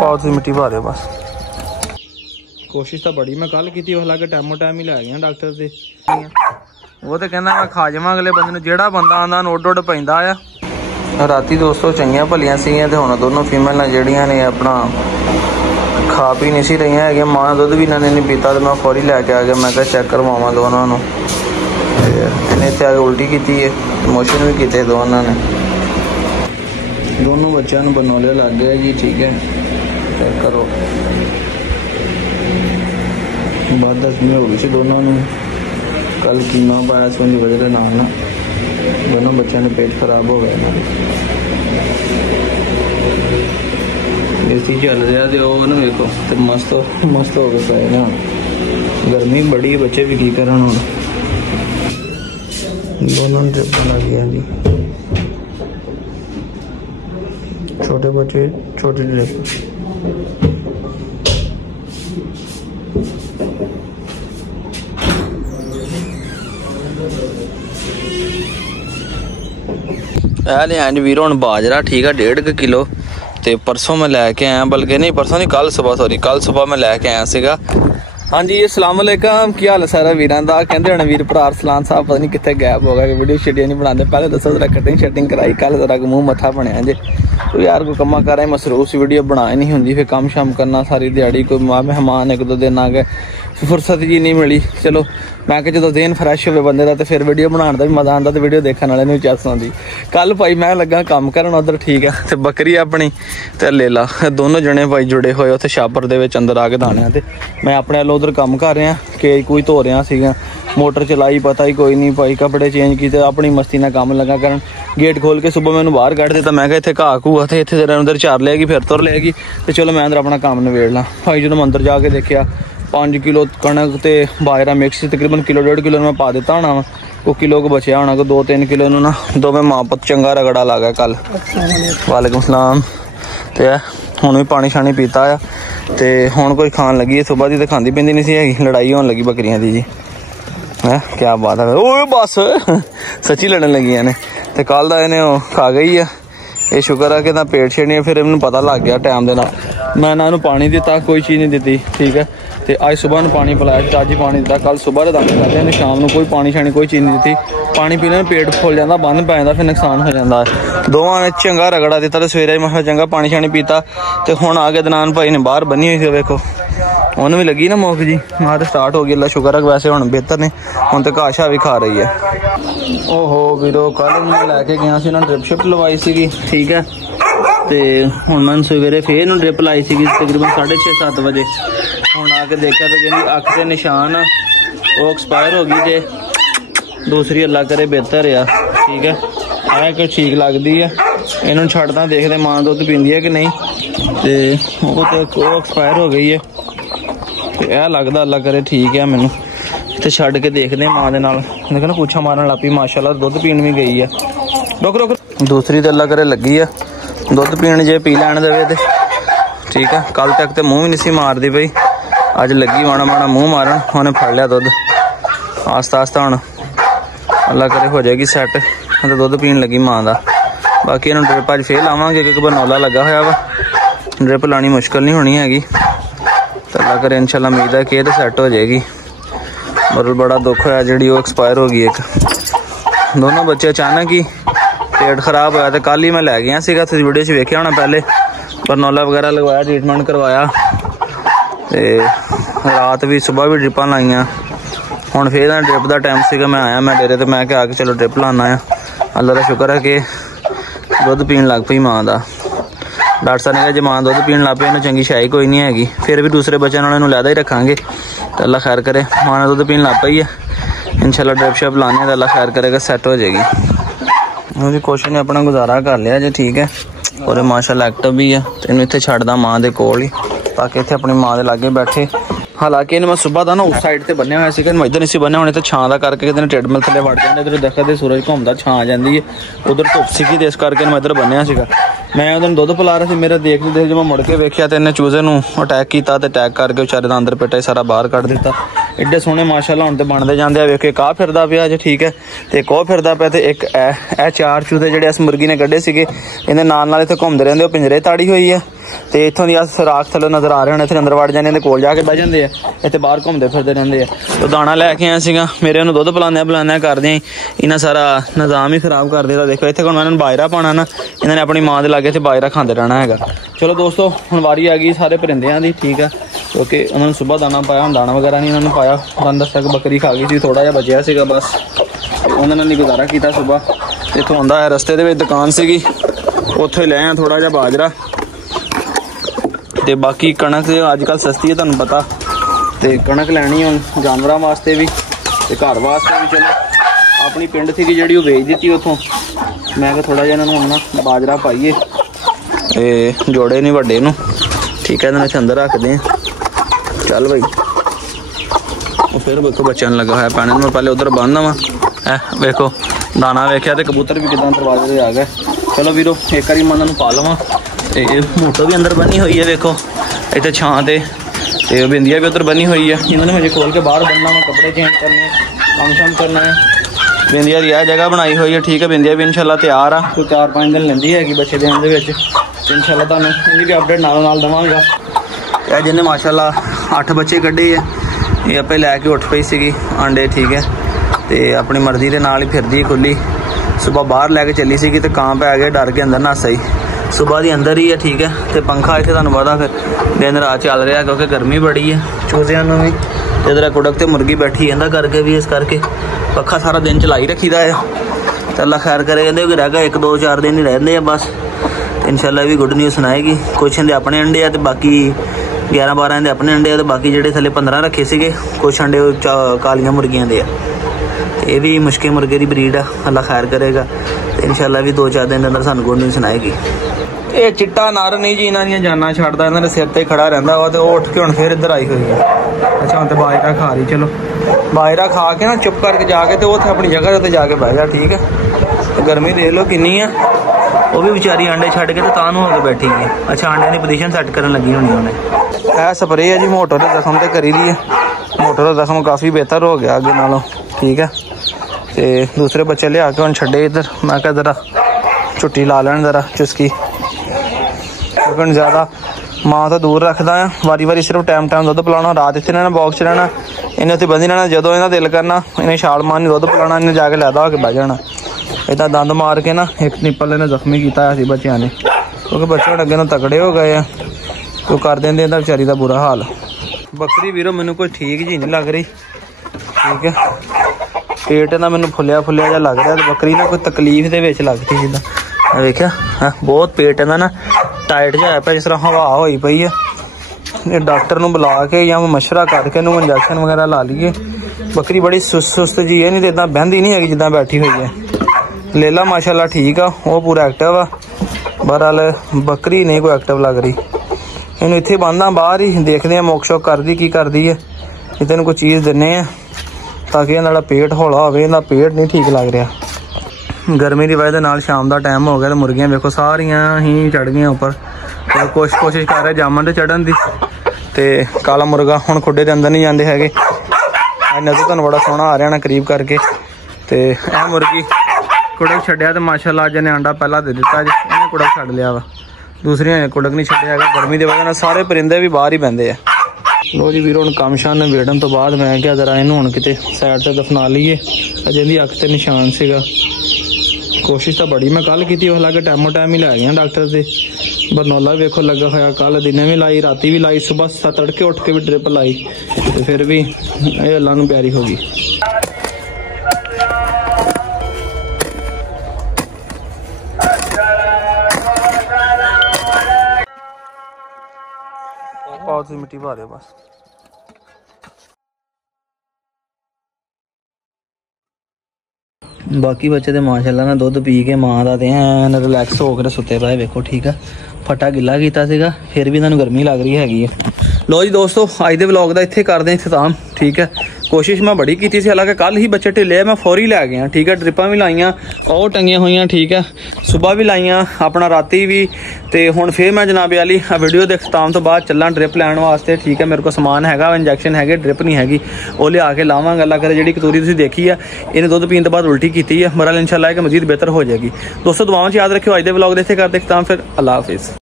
बहुत सी मिट्टी पा दे बस। कोशिश तो बड़ी मैं कल की, हालांकि टाइमो टाइम ही लै गया डॉक्टर से। वो तो कहना मैं खा जावां अगले बंदे, जेड़ा बंदा आंदा नोट डोट पैंदा आ। राती दोस्तों चंगियां भलियां सीगियां ते हुण दोनों फीमेल जेहड़ियां ने अपना खा पी नहीं सी रही है। मां दुध भी इन्होंने नहीं पीता तो मैं फौरी लैके आ गया। मैं क्या चेक करवावां दोनों नूं। इन्हें इत्थे आके उल्टी की है, मोशन भी किए दोनों ने। दोनों बच्चों को बनौले लग गया जी। ठीक है चेक करो, बाद 10 दिन हो गई दोनों ने। कल कीमा पाया सी उनकी वजह ना दोनों बच्चों ने पेट खराब हो गया। देसी चल रहा तो वेखो तो मस्त हो गए पाए ना। गर्मी बड़ी है, बच्चे भी की करन हुण। दोनों ड्रिप लग गया जी। छोटे बच्चे छोटे ड्रिप। लिया वीर हुण बाजरा। ठीक है 1.5 किलो ते परसों मैं लैके आया, बल्कि नहीं परसों नहीं कल सुबह, सॉरी कल सुबह मैं लैके आया सीगा। हाँ जी अस्सलाम वालेकुम, की हाल है सारा वीरां दा। कहंदे हण वीर भरा अरसलान साहब पता नहीं कित्थे गैप हो गया, वीडियो शीडियो नहीं बनाते। पहले दसो जरा कटिंग शटिंग कराई, कल जरा मूँह मत्था बनिया जे। तो यार कोई कम्मा कारा मसरूफ सी, वीडियो बना नहीं होंदी, फिर कम शाम करना सारी दिहाड़ी। कोई मेहमान 1-2 दिन आ गए, फुर्सत जी नहीं मिली। चलो मैं कि जो दिन फ्रैश हो बंदे का तो फिर वीडियो बनाने का भी मज़ा आता, तो वीडियो देखने वाले भी चस आती। कल भाई मैं लगा काम करन उधर, ठीक है तो बकरी अपनी तो लेला दोनों जने भाई जुड़े हुए उत्थे छापर दे विच अंदर आ के दाने ते मैं अपने वालों उधर काम कर रहा कि कोई धो रहा सीगा, मोटर चलाई पता ही कोई नहीं भाई, कपड़े चेंज किए अपनी मस्ती ना काम लगा करन। गेट खोल के सुबह मैंने बाहर कढ़ दिता, मैं इत्थे घाह घूह थे इत्थे जरा उधर चार लेगी फिर तुर लेगी। तो चलो मैं अंदर अपना काम नवेड़ ला। भाई जो मैं अंदर जाके देखा 5 किलो कणक ते बाजरा मिक्स तकरीबन किलो 1.5 किलो मैं पा दिता होना। को किलो को बचा होना, को 2-3 किलो ना दोवें मां पुत चंगा रगड़ा ला गया कल। वालेकुम सलाम। तो हुण भी पानी शानी पीता आ ते हुण कोई खान लगी है। सुबह की तो खाती पींदी नहीं सी हैगी, लड़ाई होने लगी बकरियां दी जी। है क्या बात है, ओ बस सच्ची लड़न लगी ने। तो कल का इन्हें खा गई है, ये शुक्र है कि पेट छेड़नी। फिर इन्हें पता लग गया टाइम के नाल। मैं इन्होंने पानी दिता, कोई चीज़ नहीं दी। ठीक है तो अज सुबह ने पानी पिलाया, चाची पानी दिता। कल सुबह के दाने खाते हैं, शाम को कोई पानी शानी कोई चीज़ नहीं दी। पानी पीने पेट फुल जाता, बंद पै जाता, फिर नुकसान हो जाता है। दोवां ने चंगा रगड़ा दिता तो सवेरे मैं चंगा पानी शानी पीता। तो हुण आ के दनान भाई ने बाहर बनी हुई थी, वेखो उन्होंने भी लगी ना मुख जी। हाँ तो स्टार्ट हो गई, अल्लाह शुक्र है। वैसे हुण बेहतर ने, हुण तो घाह शाह भी खा रही है। ओहो वीरो कल मैं लैके गया सी, ड्रिप शिप लवाई सी। ठीक है तो हुण मैं सवेरे फिर इन्हूं ड्रिप लाई सी तकरीबन 6:30-7 बजे। हुण आके देखा तो जी अख के निशान वो एक्सपायर हो गई, तो दूसरी अल्लाह करे बेहतर आ। ठीक है कुछ ठीक लगती है, इन्हों छड्डदा देखते मां दुध पींदी है कि नहीं। तो वो एक्सपायर हो गई है, तो यह लगता अल्लाह करे ठीक है। मैनू तो छड्ड के देखते मां दे नाल, देखो ना पूछा मारन लग पई माशाल्लाह, दुध पीन भी गई है। रुक दूसरी तो अल्लाह करे लगी है दुध पीन, जे पी लैन देवे तो ठीक है। कल तक तो मूँह भी नहीं सी मारती पई, अज लगी माड़ा माड़ा मूँह मारन, उन्हें फड़ लिया दुध। आस्ता आस्ता हुण अल्लाह करे हो जाएगी सैट, तो दुध पीन लगी माँ का। बाकी इन्हूं ड्रिप अज फिर लावांगे क्योंकि बनौला लगा होया वा, ड्रिप लानी मुश्किल नहीं होनी हैगी। तो अल्लाह करे इंशाल्लाह उम्मीद है कि ये तो सैट हो जाएगी। और बड़ा दुख होया जी वो एक्सपायर हो गई एक। दोनों बच्चे अचानक ही पेट खराब होया, तो कल ही मैं लै गया सीगा, तुसीं वीडियो च वेखिया होना। पहले बरनौला वगैरह लगवाया, ट्रीटमेंट करवाया, तो रात भी सुबह भी ड्रिपां लाइया। हुण फिर ड्रिप का टाइम सीगा, मैं आया मैं डेरे, तो मैं क्या आके चलो ड्रिप लाना है। अल्लाह का शुक्र है कि दुध पीन लग पई माँ का। डॉक्टर साहब ने कहा जो माँ दुध पीन लग पई इन्हें चंगी शाई कोई नहीं हैगी, फिर भी दूसरे बच्चों नाल इन्हूं लैदा ही रखांगे। तो अल्लाह खैर करे, माँ ने दुध पीन लग पई है, इंशाल्लाह ड्रिप शिप लाने तो अल्लाह खैर करेगा सैट हो जाएगी। जी कोशिश ने अपना गुजारा कर लिया जी। ठीक है और माशाल्लाह एक्टिव भी है, तो इन्हूं इत्थे छड्डदा माँ दे कोल ही, ताकि इत्थे अपनी माँ दे लागे बैठे। हालांकि इन्हें मैं सुबह का ना उस साइड से बनिया हुआ सीगा, इधर नहीं सी बनिया होने, तो छां का करके कितने ट्रेडमिल थले वड़ जाते। इधर देखा तो सूरज घूमता छां आ जाती है, उधर धुप सीगी, तो इस करके मैं इधर बनिया सीगा। मैं उधर दुध पिला रहा था, मेरा देखते देख जो मैं मुड़ के वेख्या तो इन्हें चूजे नूं अटैक किया, तो अटैक करके बेचारे का अंदर पेटा सारा बाहर कढ़ दिता। एडे सोहने माशाअल्लाह हुण ते बनदे जांदे आ। वेखो एक आ फिरदा पिया अज, ठीक है, ते एक ओ फिरदा पिया, ते एक ए चार चूजे जेहड़े इस मुर्गी ने कड्ढे सीगे इहदे नाल इत्थे घुमदे रहिंदे। ओ पिंजरे ताड़ी होई है ते इत्थों दी अस राख थल्ले नज़र आ रहे होने, इत्थे अंदर वड़ जाने, इहदे कोल जाके बह जांदे आ, इत्थे बाहर घुमदे फिरदे रहिंदे आ। तो दाना लैके आया सीगा, मेरे उन्होंने दुद्ध पिलाने करदे इन्हां सारा निज़ाम ही खराब कर दित्ता। देखो इत्थे हुण इन्हां बाजरा पाना ना, इन्हां ने अपनी मां दे लागे इत्थे बाजरा खांदे रहना हैगा। चलो दोस्तों हुण वारी आ गई सारे परिंदियां दी, ठीक है, क्योंकि उन्होंने सुबह दाना पाया, हुण दाना वगैरह नहीं उन्होंने पाया। तुहानूं दस्सिया कि बकरी खा गई सी, थोड़ा जिहा बचिया सीगा बस, उन्होंने नहीं गुजारा किया सुबह। इत्थों आंदा है रस्ते दे विच दुकान सीगी, उत्थों ही ले आया थोड़ा जिहा बाजरा, ते बाकी कणक अजकल सस्ती है तुहानूं पता, ते कणक लैनी हुण जानवरां वास्ते भी ते घर वास्ते भी। चलो अपनी पिंड सीगी जिहड़ी ओह वेच दित्ती उत्थों, मैं कि थोड़ा जिहा इन्हां नूं हुण बाजरा पाइए ते जोड़े नहीं वड्डे नूं, ठीक है, इन्हां नूं अंदर रखदे आ। चल भाई फिर वेखो बच्चों लगा होया पैने, मैं पहले उधर बंद वा है, वेखो दाना वेख्या ते कबूतर भी किदां दरवाजे ते आ गए। चलो वीरो एक बारी मैं उन्होंने पा लवां। ते मोटो भी अंदर बनी हुई है, वेखो इतने छां ते बिंदिया भी उधर बनी हुई है। इन्होंने मुझे खोल के बाहर बनना वा, कपड़े चेंज करने, काम शाम करना है। बिंदिया की यह जगह बनाई हुई है, ठीक है, बिंदिया भी इंशाल्लाह तैयार आ, कोई 4-5 दिन लेंदी हैगी बच्चे देने दे विच, इंशाल्लाह तुहानूं इहदी भी अपडेट नाल देवांगा। यह जिन्हें माशाल्लाह 8 बच्चे कड्ढे है, ये आपे लैके उठ पई सीगी अंडे, ठीक है, ते अपनी मर्जी के नाल ही फिरदी खुली। सुबह बाहर लैके चली सी तो कां पै गए, डर के अंदर नस आई, सुबह की अंदर ही है, ठीक है, तो पंखा इतने तुहानूं पता फिर दिन रात चल रहा क्योंकि गर्मी बड़ी है, चूजियां नूं भी ते इधर कुड़क ते मुर्गी बैठी इहदा करके भी, इस करके पक्खा सारा दिन चलाई रखीदा है। तो अल्लाह खैर करे, कहते रह गए 1-2-4 दिन ही रहंदे आ बस, इंशाल्लाह भी गुड न्यूज़ सुनाएगी। कुछ इहदे अपने अंडे आ ते बाकी 11-12 इहदे अपने अंडे आ, ते बाकी जिहड़े थल्ले 15 रखे सीगे कुछ अंडे कालियां मुर्गियां दे आ। ये भी मुश्किल मुर्गे की ब्रीड है, अल्लाह खैर करेगा, तो इंशाल्लाह भी 2-4 दिन के अंदर सानूं गुड न्यूज़ सुनाएगी। ये चिट्टा नर नहीं जी, इन्हां दियां जानां छड्डदा, इन्हां दे सिर ते खड़ा रहिंदा वा, ते उठ के हुण फिर इधर आई हुई है। अच्छा हुण ते बाजरा खा रही, चलो बाजरा खा के ना चुप करके जाके तो उत्थे अपनी जगह उत्ते जाके बह जा, ठीक है। तो गर्मी देख लो किन्नी है, वो भी बेचारी अंडे छड्ड के तो तानू होकर बैठी है। अच्छा अंडे की पोजीशन सैट करन लगी होनी उन्हें। यह स्प्रे है जी मोटो के जख्म ते करी दी है, मोटो का जख्म काफ़ी बेहतर हो गया अगे नालों, ठीक है। तो दूसरे बच्चे लिया के हम छे इधर, मैं क्या ज़रा छुट्टी ला लैन ज़रा चुस्की, क्योंकि ज़्यादा माँ तो दूर रखदा है, वारी वारी सिर्फ टाइम दुद्ध पिलाना, रात इतने रहना, बॉक्स रहना, इन्हें उत्थे बंधी रहना, जो इन्हें दिल करना इन्हें छाल मारनी, दुद्ध पिलाना, इन्हें जाके लैदा होकर बह जाना। इदा दंद मार के ना एक निप्पल इन्हें जख्मी किया है बच्चों ने, क्योंकि बच्चे अगे ना तगड़े हो गए हैं, तो कर देंगे इहदा बेचारी का बुरा हाल। बकरी वीरो मैनू कोई ठीक जी नहीं लग रही, ठीक है, पेट ना मैनू फुलिया फुलिया जहा लग रहा, बकरी ना कोई तकलीफ दे विच लगती जिदा, वेख्या है बहुत पेट इहदा ना टाइट जहा पे, जिस तरह हवा होई पई है। डॉक्टर नूं बुला के या मशवरा करके इहनूं इंजैक्शन वगैरह ला लीए। बकरी बड़ी सुस्त जी है, नहीं तो इदा बहंदी नहीं है जिदा बैठी हुई है। लेला माशाल्लाह ठीक आ, वो पूरा एक्टिव आ, बहरहाल बकरी नहीं कोई एक्टिव लग रही। इन्हूं इत्थे बंदा बाहर ही देखते हैं मोक शोक करदी की करदी है, इतने कोई चीज़ दिन्ने आ ताकि इहदा पेट हौला होवे, इहदा पेट नहीं ठीक लग रहा। गर्मी की वजह नाल शाम का टाइम हो गया, तो मुर्गियां वेखो सारियां ही चढ़ गई ऊपर, तो कोशिश कर रहे जामन ते चढ़न की, तो काला मुर्गा हुण खुडे के अंदर नहीं जाते है। नज़र तुहानूं बड़ा सोहना आ रहा ना करीब करके, तो यह मुर्गी कुड़क छड्डिया, तो माशाल्लाह अज इन्हें अंडा पहला दे दिता, इन्हें कुड़क छड्ड लिया वा, दूसरियां ने कुड़क नहीं छड्डिया है। गर्मी की वजह सारे परिंदे भी बाहर ही बहते हैं। लो जी वीरो, काम शाम नवेड़न तो बाद मैं क्या जरा इन्हूं हुण किते साइड से दफना लीए, अजे इहदी अख ते निशान सीगा। कोशिश तो बड़ी मैं कल की, हालांकि टाइमों टाइम ही लै गया डॉक्टर से, बरनौला वेखो लगा होया, कल दिने भी लाई, राती भी लाई, सुबह तड़के उठ के भी ड्रिप लाई, तो फिर भी ये अल्लाह नूं प्यारी हो गई। मिट्टी भा रहे बस। बाकी बच्चे तो माशाल्लाह ना दुध पी के माँ का एन रिलैक्स होकर सुते पाए, वेखो ठीक है, फटा गिला किया सीगा, फिर भी इन्होंने गर्मी लग रही हैगी है। लो जी दोस्तों, अज के व्लॉग का इत्थे करते इख्तिताम, ठीक है। कोशिश मैं बड़ी की थी, हालांकि कल ही बच्चे ढिले मैं फौरी लै गया। ठीक है, ड्रिपां भी लाइया और टंगियां हुई। ठीक है, सुबह भी लाइया अपना राती भी। तो हुण फिर मैं जनाब वाली वीडियो के अख्ताम तो बाद चलना ड्रिप लैन वास्ते। ठीक है, मेरे को समान हैगा, इंजैक्शन है, ड्रिप नहीं हैगी, वो लिया के लावांगा। अल्लाह करे जी कतूरी तुसीं देखी है इन्हें दुध पीने तो बाद उल्टी की है, बहरहाल इंशाअल्लाह कि मजीद बेहतर हो जाएगी। दोस्तों दुआओं याद रखियो। अज के व्लॉग दे करते अख्ताम, फिर अल्लाह हाफिज़।